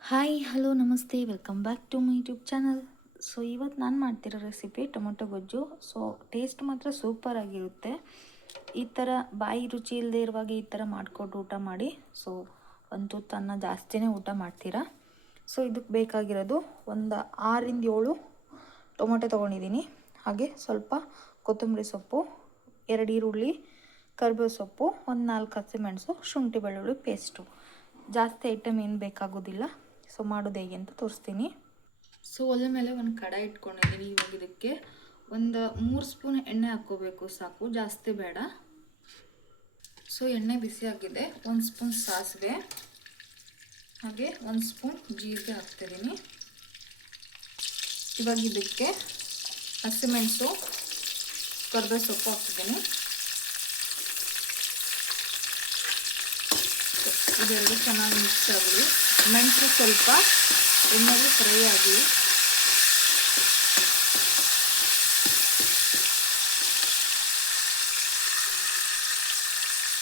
Hi hello ನಮಸ್ತೆ welcome back to my YouTube channel. So ಇವತ್ತು ನಾನು ಮಾಡ್ತಿರೋ ರೆಸಿಪಿ ಟೊಮೊಟೊ ಗೊಜ್ಜು. ಸೊ ಟೇಸ್ಟ್ ಮಾತ್ರ ಸೂಪರ್ ಆಗಿರುತ್ತೆ. ಈ ಥರ ಬಾಯಿ ರುಚಿ ಇಲ್ಲದೆ ಇರುವಾಗ ಈ ಥರ ಮಾಡಿಕೊಟ್ಟು ಊಟ ಮಾಡಿ. ಸೊ ಒಂದು ತುತ್ತನ್ನು ಜಾಸ್ತಿನೇ ಊಟ ಮಾಡ್ತೀರಾ. ಸೊ ಇದಕ್ಕೆ ಬೇಕಾಗಿರೋದು ಒಂದು 6-7 ಟೊಮೊಟೊ ತೊಗೊಂಡಿದ್ದೀನಿ. ಹಾಗೆ ಸ್ವಲ್ಪ ಕೊತ್ತಂಬರಿ ಸೊಪ್ಪು, 2 ಈರುಳ್ಳಿ, ಕರಿಬೇವು ಸೊಪ್ಪು, ಒಂದು 4 ಹಸಿಮೆಣಸು, ಶುಂಠಿ ಬೆಳ್ಳುಳ್ಳಿ ಪೇಸ್ಟು. ಜಾಸ್ತಿ ಐಟಮ್ ಏನು ಬೇಕಾಗೋದಿಲ್ಲ. ಸೊ ಮಾಡೋದು ಹೇಗೆ ಅಂತ ತೋರಿಸ್ತೀನಿ. ಸೊ ಒಲೆ ಮೇಲೆ ಒಂದು ಕಡಾಯಿ ಇಟ್ಕೊಂಡಿದ್ದೀನಿ. ಇವಾಗ ಇದಕ್ಕೆ ಒಂದು 3 ಸ್ಪೂನ್ ಎಣ್ಣೆ ಹಾಕ್ಕೋಬೇಕು, ಸಾಕು, ಜಾಸ್ತಿ ಬೇಡ. ಸೊ ಎಣ್ಣೆ ಬಿಸಿ ಆಗಿದೆ. 1 ಸ್ಪೂನ್ ಸಾಸಿವೆ, ಹಾಗೆ 1 ಸ್ಪೂನ್ ಜೀರಿಗೆ ಹಾಕ್ತಿದ್ದೀನಿ. ಇವಾಗ ಇದಕ್ಕೆ ಹಸಿಮೆಣಸು, ಕರಿಬೇವು ಸೊಪ್ಪು ಹಾಕ್ತಿದ್ದೀನಿ. ಇದೆರಡು ಚೆನ್ನಾಗಿ ಮಿಕ್ಸ್ ಆಗಲಿ. ಮೆಣಸು ಸ್ವಲ್ಪ ಎಣ್ಣೆಗೆ ಫ್ರೈ ಆಗಲಿ.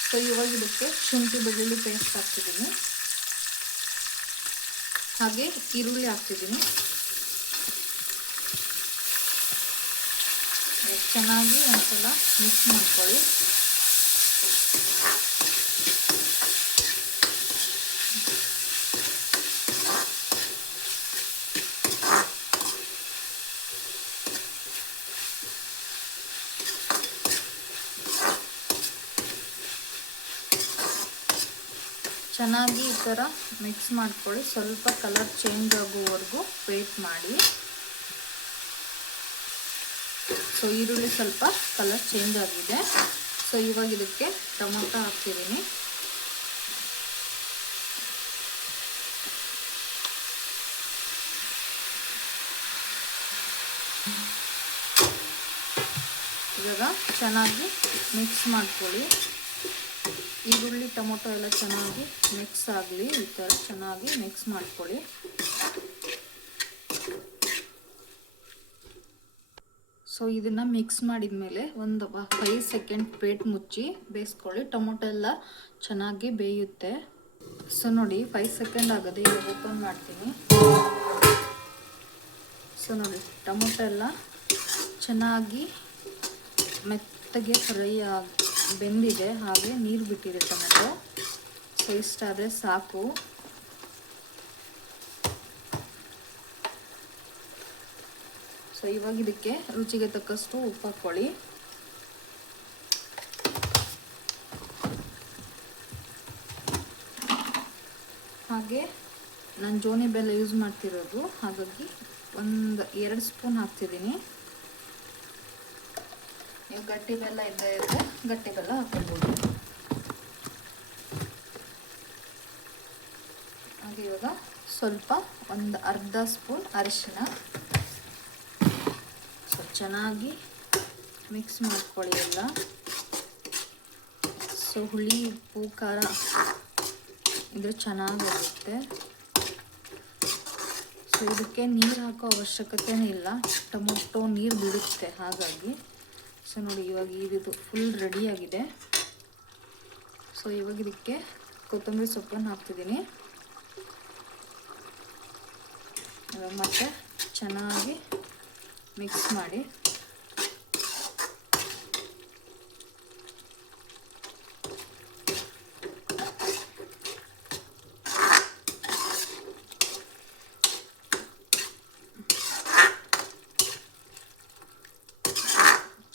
ಸೊ ಇವಾಗ ಇದಕ್ಕೆ ಶುಂಠಿ ಬೆಳ್ಳುಳ್ಳಿ ಪೇಸ್ಟ್ ಹಾಕ್ತಿದ್ದೀನಿ, ಹಾಗೆ ಈರುಳ್ಳಿ ಹಾಕ್ತಿದ್ದೀನಿ. ಚೆನ್ನಾಗಿ ಒಂದ್ಸಲ ಮಿಕ್ಸ್ ಮಾಡ್ಕೊಳ್ಳಿ. ಚೆನ್ನಾಗಿ ಈ ಥರ ಮಿಕ್ಸ್ ಮಾಡ್ಕೊಳ್ಳಿ. ಸ್ವಲ್ಪ ಕಲರ್ ಚೇಂಜ್ ಆಗೋವರೆಗೂ ವೇಟ್ ಮಾಡಿ. ಸೊ ಈರುಳ್ಳಿ ಸ್ವಲ್ಪ ಕಲರ್ ಚೇಂಜ್ ಆಗಿದೆ. ಸೊ ಇವಾಗ ಇದಕ್ಕೆ ಟೊಮೊಟೊ ಹಾಕ್ತಿದ್ದೀನಿ. ಇವಾಗ ಚೆನ್ನಾಗಿ ಮಿಕ್ಸ್ ಮಾಡ್ಕೊಳ್ಳಿ. ಈರುಳ್ಳಿ ಟೊಮೊಟೊ ಎಲ್ಲ ಚೆನ್ನಾಗಿ ಮಿಕ್ಸ್ ಆಗಲಿ. ಈ ಥರ ಚೆನ್ನಾಗಿ ಮಿಕ್ಸ್ ಮಾಡ್ಕೊಳ್ಳಿ. ಸೊ ಇದನ್ನು ಮಿಕ್ಸ್ ಮಾಡಿದ ಮೇಲೆ ಒಂದು 5 ಸೆಕೆಂಡ್ ಪ್ಲೇಟ್ ಮುಚ್ಚಿ ಬೇಯಿಸ್ಕೊಳ್ಳಿ. ಟೊಮೊಟೊ ಎಲ್ಲ ಚೆನ್ನಾಗಿ ಬೇಯುತ್ತೆ. ಸೊ ನೋಡಿ 5 ಸೆಕೆಂಡ್ ಆಗದೆ. ಇವಾಗ ಓಪನ್ ಮಾಡ್ತೀನಿ. ಸೊ ನೋಡಿ ಟೊಮೊಟೊ ಎಲ್ಲ ಚೆನ್ನಾಗಿ ಮೆತ್ತಗೆ ಫ್ರೈ ಬೆಂದಿದೆ, ಹಾಗೆ ನೀರು ಬಿಟ್ಟಿದೆ ಟೊಮೆಟೊ. ಸೊ ಇಷ್ಟಾದರೆ ಸಾಕು. ಸೊ ಇವಾಗ ಇದಕ್ಕೆ ರುಚಿಗೆ ತಕ್ಕಷ್ಟು ಉಪ್ಪು ಹಾಕ್ಕೊಳ್ಳಿ. ಹಾಗೆ ನಾನು ಜೋನಿ ಬೆಲ್ಲ ಯೂಸ್ ಮಾಡ್ತಿರೋದು, ಹಾಗಾಗಿ 2 ಸ್ಪೂನ್ ಹಾಕ್ತಿದ್ದೀನಿ. ನೀವು ಗಟ್ಟಿ ಬೆಲ್ಲ ಇದ್ದರೆ ಗಟ್ಟಿ ಬೆಲ್ಲ ಹಾಕ್ಕೊಳ್ಬೋದು. ಹಾಗೆ ಇವಾಗ ಸ್ವಲ್ಪ ಒಂದು ಅರ್ಧ ಸ್ಪೂನ್ ಅರಿಶಿನ. ಸೊ ಚೆನ್ನಾಗಿ ಮಿಕ್ಸ್ ಮಾಡ್ಕೊಳ್ಳಿ ಎಲ್ಲ. ಸೊ ಹುಳಿ, ಉಪ್ಪು, ಖಾರ ಇದ್ರೆ ಚೆನ್ನಾಗಿರುತ್ತೆ. ಸೊ ಇದಕ್ಕೆ ನೀರು ಹಾಕೋ ಅವಶ್ಯಕತೆನೇ ಇಲ್ಲ, ಟೊಮೊಟೊ ನೀರು ಬಿಡುತ್ತೆ ಹಾಗಾಗಿ. ಸೊ ನೋಡಿ ಇವಾಗ ಇದು ಫುಲ್ ರೆಡಿಯಾಗಿದೆ. ಸೊ ಇವಾಗ ಇದಕ್ಕೆ ಕೊತ್ತಂಬರಿ ಸೊಪ್ಪನ್ನು ಹಾಕ್ತಿದ್ದೀನಿ. ಮತ್ತೆ ಚೆನ್ನಾಗಿ ಮಿಕ್ಸ್ ಮಾಡಿ.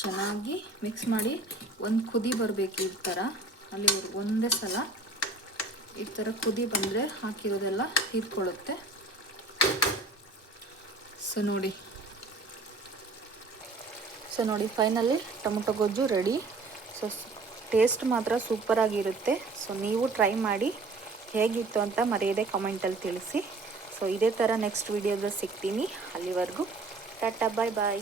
ಚೆನ್ನಾಗಿ ಮಿಕ್ಸ್ ಮಾಡಿ ಒಂದು ಕುದಿ ಬರಬೇಕು. ಈ ಥರ ಅಲ್ಲಿ ಒಂದೇ ಸಲ ಈ ಥರ ಕುದಿ ಬಂದರೆ ಹಾಕಿರೋದೆಲ್ಲ ಹೀರ್ಕೊಳ್ಳುತ್ತೆ. ಸೊ ನೋಡಿ ಫೈನಲಿ ಟೊಮೊಟೊ ಗೊಜ್ಜು ರೆಡಿ. ಸೊ ಟೇಸ್ಟ್ ಮಾತ್ರ ಸೂಪರಾಗಿರುತ್ತೆ. ಸೊ ನೀವು ಟ್ರೈ ಮಾಡಿ, ಹೇಗಿತ್ತು ಅಂತ ಮರೆಯದೆ ಕಮೆಂಟಲ್ಲಿ ತಿಳಿಸಿ. ಸೊ ಇದೇ ಥರ ನೆಕ್ಸ್ಟ್ ವಿಡಿಯೋದಲ್ಲಿ ಸಿಗ್ತೀನಿ. ಅಲ್ಲಿವರೆಗೂ ಟಾಟಾ, ಬಾಯ್ ಬಾಯ್.